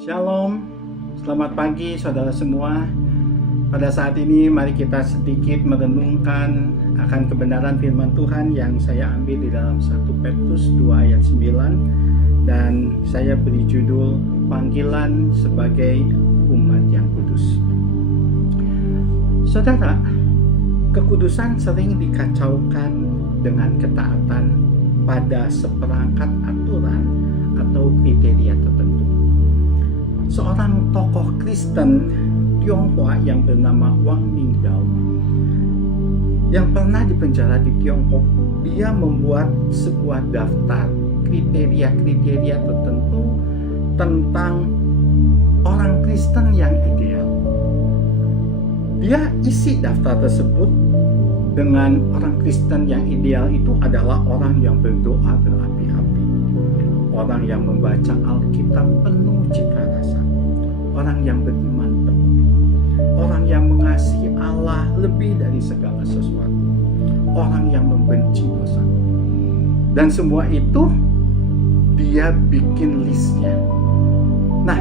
Shalom, selamat pagi saudara semua. Pada saat ini mari kita sedikit merenungkan akan kebenaran firman Tuhan yang saya ambil di dalam 1 Petrus 2 ayat 9. Dan saya beri judul panggilan sebagai umat yang kudus. Saudara, kekudusan sering dikacaukan dengan ketaatan pada seperangkat aturan atau kriteria tertentu. Seorang tokoh Kristen Tionghoa yang bernama Wang Mingdao yang pernah dipenjara di Tiongkok, dia membuat sebuah daftar kriteria-kriteria tertentu tentang orang Kristen yang ideal. Dia isi daftar tersebut dengan orang Kristen yang ideal itu adalah orang yang berdoa berapi-api, orang yang membaca Alkitab penuh cita rasa, orang yang beriman penuh, orang yang mengasihi Allah lebih dari segala sesuatu, orang yang membenci dosa. Dan semua itu dia bikin listnya. Nah,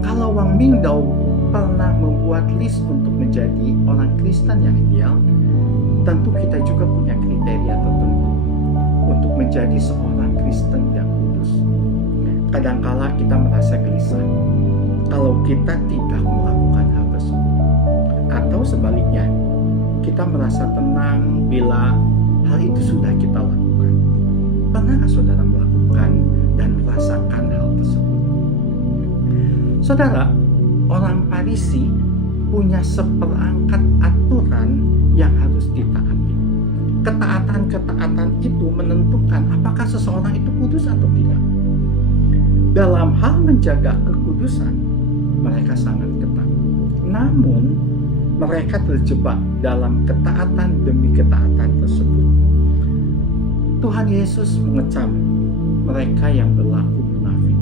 kalau Wang Mingdao pernah membuat list untuk menjadi orang Kristen yang ideal, tentu kita juga punya kriteria tertentu untuk menjadi seorang Kristen yang kudus. Kadangkala kita merasa gelisah kalau kita tidak melakukan hal tersebut, atau sebaliknya, kita merasa tenang bila hal itu sudah kita lakukan. Pernahkah saudara melakukan dan merasakan hal tersebut? Saudara, orang Farisi punya seperangkat aturan yang harus ditaati. Ketaatan-ketaatan itu menentukan apakah seseorang itu kudus atau tidak. Dalam hal menjaga kekudusan, mereka sangat ketat. Namun, mereka terjebak dalam ketaatan demi ketaatan tersebut. Tuhan Yesus mengecam mereka yang berlaku munafik.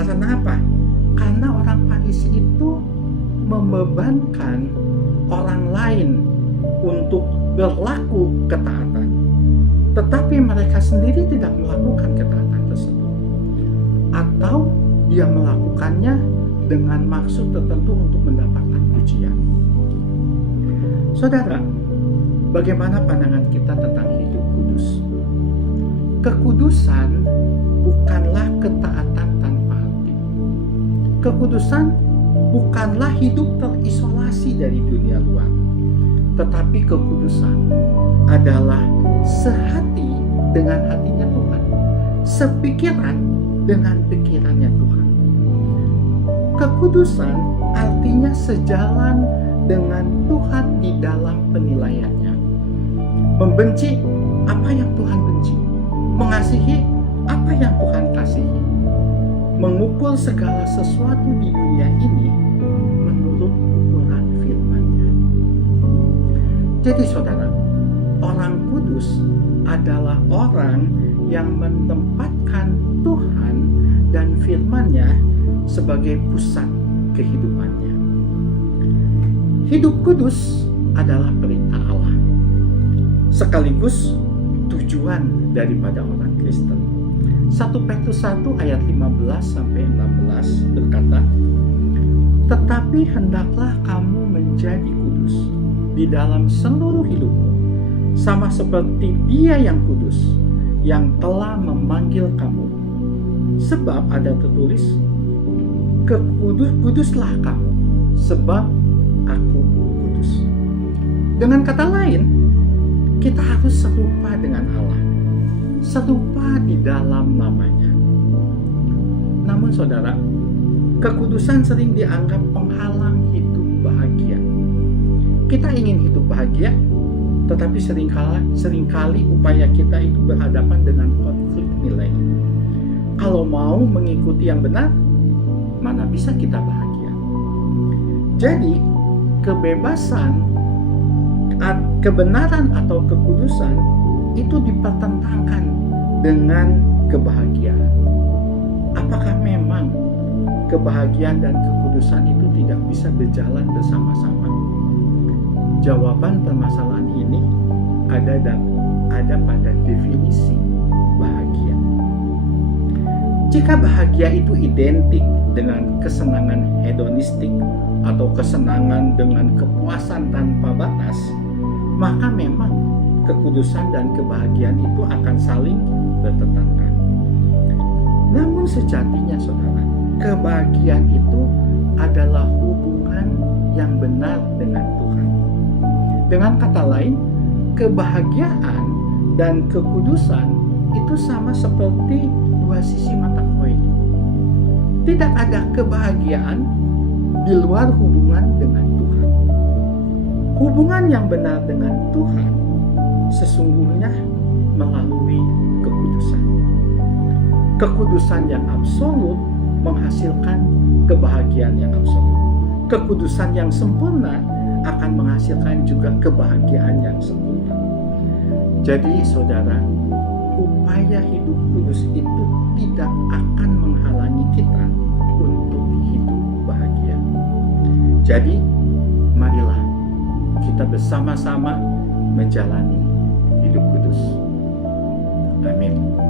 Karena apa? Karena orang Farisi itu membebankan orang lain untuk berlaku ketaatan, tetapi mereka sendiri tidak melakukan ketaatan tersebut, atau dia melakukannya dengan maksud tertentu untuk mendapatkan pujian. Saudara, bagaimana pandangan kita tentang hidup kudus? Kekudusan bukanlah ketaatan tanpa arti. Kekudusan bukanlah hidup terisolasi dari dunia luar, tetapi kekudusan adalah sehati dengan hatinya Tuhan, sepikiran dengan pikirannya Tuhan. Kekudusan artinya sejalan dengan Tuhan di dalam penilaiannya, membenci apa yang Tuhan benci, mengasihi apa yang Tuhan kasihi, mengukur segala sesuatu di dunia ini menurut ukuran firman-Nya. Jadi saudara, orang kudus adalah orang yang menempatkan Tuhan dan firman-Nya sebagai pusat kehidupannya. Hidup kudus adalah perintah Allah, sekaligus tujuan daripada orang Kristen. 1 Petrus 1 ayat 15-16 berkata, "Tetapi hendaklah kamu menjadi kudus di dalam seluruh hidupmu, sama seperti Dia yang kudus, yang telah memanggil kamu. Sebab ada tertulis, kuduslah kamu, sebab aku kudus." Dengan kata lain, kita harus serupa dengan Allah, serupa di dalam namanya. Namun saudara, kekudusan sering dianggap penghalang hidup bahagia. Kita ingin hidup bahagia, tetapi seringkali upaya kita itu berhadapan dengan konflik nilai. Kalau mau mengikuti yang benar, mana bisa kita bahagia? Jadi, kebenaran atau kekudusan itu dipertentangkan dengan kebahagiaan. Apakah memang kebahagiaan dan kekudusan itu tidak bisa berjalan bersama-sama? Jawaban permasalahan ini ada pada definisi bahagia. Jika bahagia itu identik dengan kesenangan hedonistik atau kesenangan dengan kepuasan tanpa batas, maka memang kekudusan dan kebahagiaan itu akan saling bertentangan. Namun sejatinya saudara, kebahagiaan itu adalah hubungan yang benar dengan Tuhan. Dengan kata lain, kebahagiaan dan kekudusan itu sama seperti dua sisi mata koin. Tidak ada kebahagiaan di luar hubungan dengan Tuhan. Hubungan yang benar dengan Tuhan sesungguhnya melalui kekudusan. Kekudusan yang absolut menghasilkan kebahagiaan yang absolut. Kekudusan yang sempurna akan menghasilkan juga kebahagiaan yang sempurna. Jadi saudara, upaya hidup kudus itu tidak akan menghalangi kita untuk hidup bahagia. Jadi, marilah kita bersama-sama menjalani hidup kudus. Amin.